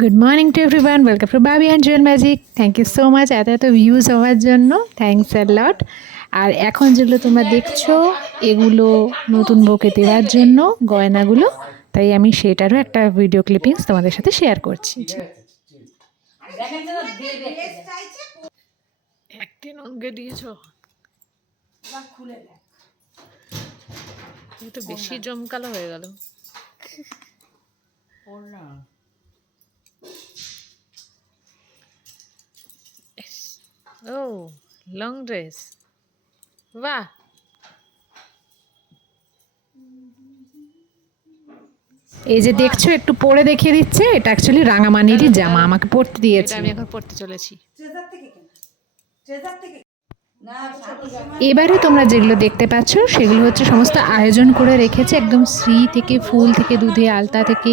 Good morning to everyone welcome to Babi and Jewel magic thank you so much এত এত views হওয়ার জন্য thanks at লট আর এখন যেগুলো তোমরা দেখছ এগুলো নতুন বউকে দেওয়ার জন্য গয়নাগুলো তাই আমি সেটারও একটা ভিডিও ক্লিপিংস তোমাদের সাথে শেয়ার করছি। একদিন অঙ্গে দিয়েছ? খুলে দেখ। বেশি জমকালো হয়ে গেল। না ও লং ড্রেস বাহ এই যে দেখছ একটু পরে দেখিয়ে দিচ্ছে এটা অ্যাকচুয়ালি রাঙামানিরই জামা আমাকে পরতে দিয়েছে। আমি এখন পরতে চলেছি। এবারে তোমরা যেগুলো দেখতে পাচ্ছ সেগুলো হচ্ছে সমস্ত আয়োজন করে রেখেছে। একদম শ্রী থেকে ফুল থেকে দুধে আলতা থেকে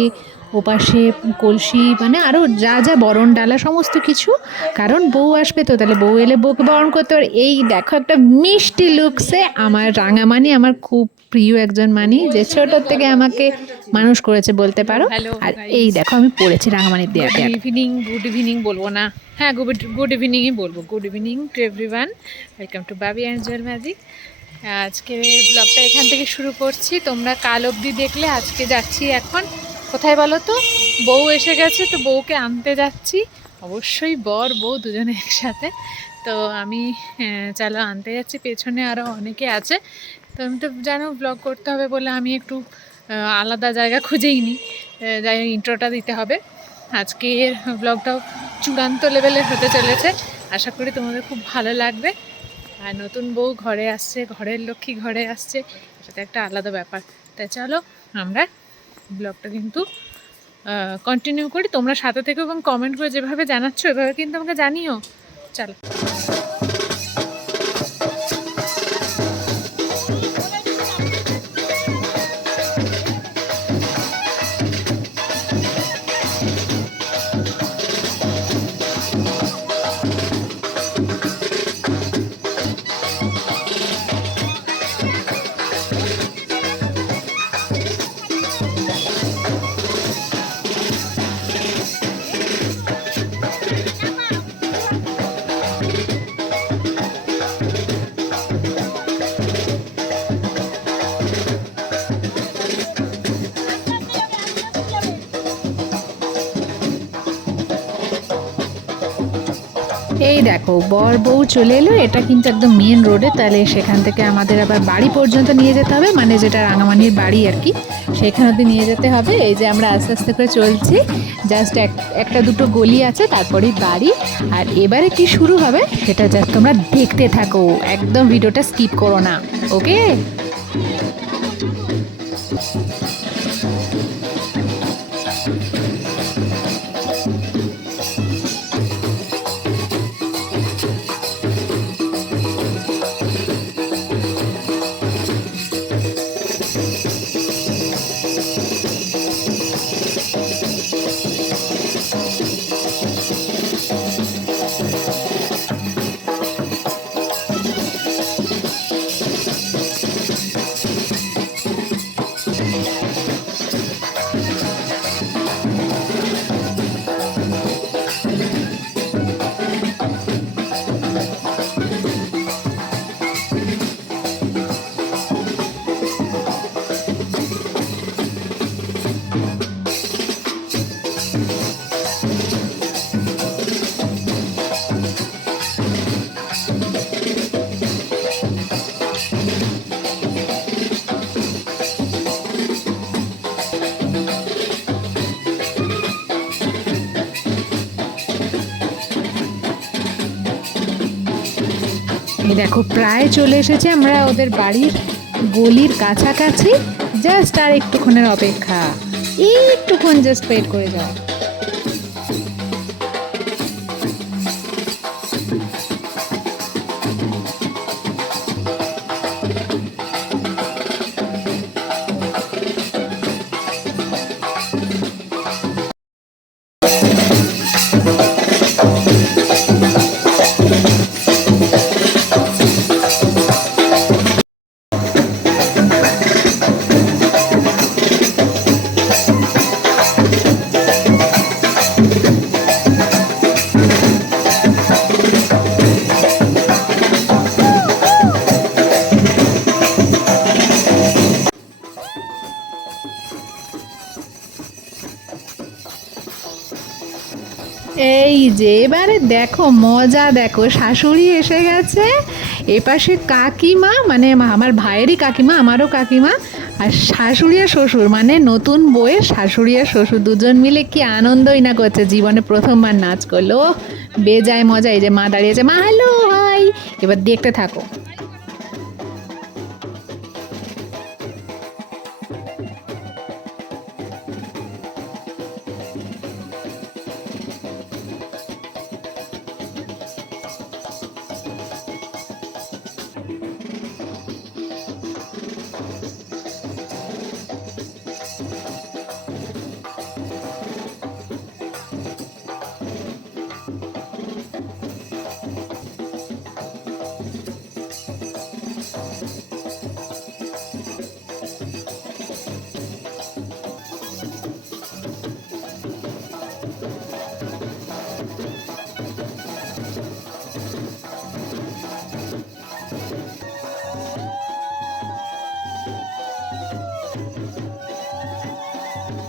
ওপাশে কলসি মানে আরও যা যা বরণ ডালা সমস্ত কিছু। কারণ বউ আসবে তো তাহলে বউ এলে বউকে বরণ করতে আর এই দেখো একটা মিষ্টি লুকসে আমার রাঙামানি আমার খুব প্রিয় একজন মানি যে ছোটোর থেকে আমাকে মানুষ করেছে বলতে পারো। আর এই দেখো আমি পড়েছি রাঙামানির দেয়া গুড ইভিনিং গুড ইভিনিং বলব না। হ্যাঁ গুড গুড ইভিনিংই বলব। Good evening to everyone welcome to Babi and Jewel magic আজকে ব্লগটা এখান থেকে শুরু করছি। তোমরা কাল অবধি দেখলে আজকে যাচ্ছি এখন। কোথায় বলো তো? বউ এসে গেছে তো বউকে আনতে যাচ্ছি। অবশ্যই বর বউ দুজনে একসাথে। তো আমি আহ, চলো আনতে যাচ্ছি। পেছনে আরও অনেকে আছে। তো আমি তো জানো ব্লগ করতে হবে বলে আমি একটু আলাদা জায়গা খুঁজেই নিই যাই ইন্ট্রোটা দিতে হবে। আজকের ব্লগটাও চূড়ান্ত লেভেলের হতে চলেছে। আশা করি তোমাদের খুব ভালো লাগবে। আর নতুন বউ ঘরে আসছে, ঘরের লক্ষ্মী ঘরে আসছে, সেটা একটা আলাদা ব্যাপার। তাই চলো, আমরা ব্লগটা কিন্তু কন্টিনিউ করি। তোমরা সাথে থেকে এবং কমেন্ট করে যেভাবে জানাচ্ছ, এভাবে কিন্তু আমাকে জানিও। চলো। এই দেখো, বর বউ চলে এলো, এটা কিন্তু একদম মেন রোডে তাহলে সেখান থেকে আমাদের আবার বাড়ি পর্যন্ত নিয়ে যেতে হবে মানে যেটা রাঙামানির বাড়ি আর কি, সেখানে অব্দি নিয়ে যেতে হবে, এই যে আমরা আস্তে আস্তে করে চলছি জাস্ট এক, একটা দুটো গলি আছে, তারপরেই বাড়ি, আর এবারে কি শুরু হবে, সেটা জাস্ট তোমরা দেখতে থাকো, একদম ভিডিওটা স্কিপ করো না ওকে এই দেখো, প্রায় চলে এসেছে আমরা ওদের বাড়ির গলির কাছাকাছি। জাস্ট আর একটুক্ষণের অপেক্ষা। একটুক্ষণ জাস্ট ওয়েট করে যাও যে এবারে দেখো, মজা দেখো। শাশুড়ি এসে গেছে, এপাশে কাকিমা মানে আমার ভাইয়েরই কাকিমা, আমারও কাকিমা, আর শাশুড়ি আর শ্বশুর মানে নতুন বইয়ের শাশুড়ি আর শ্বশুর দুজন মিলে কি আনন্দই না করছে জীবনে প্রথমবার নাচ করল। বেজায় মজা, এই যে মা দাঁড়িয়েছে মা হ্যালো হাই এবার দেখতে থাকো। お願いします。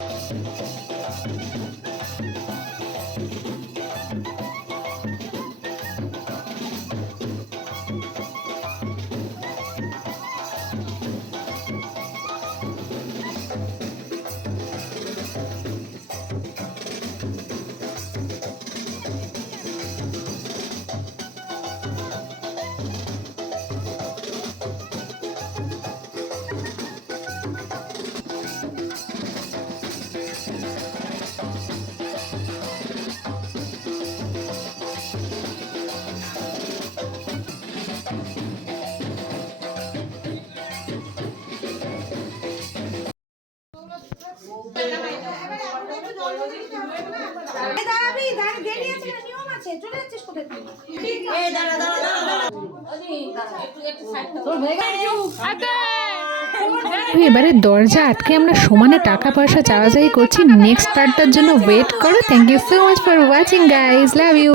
Música দাঁড়াবি দাঁড়া গেলি নিয়ম আছে। চলে যাচ্ছিস কোথায় তুই? এই দাঁড়া দাঁড়া দাঁড়া দাঁড়া। এবারে দরজা আটকে আমরা সমানে টাকা পয়সা চাওয়া যাই করছি। নেক্সট পার্টটার জন্য ওয়েট করো। Thank you so much for watching guys love you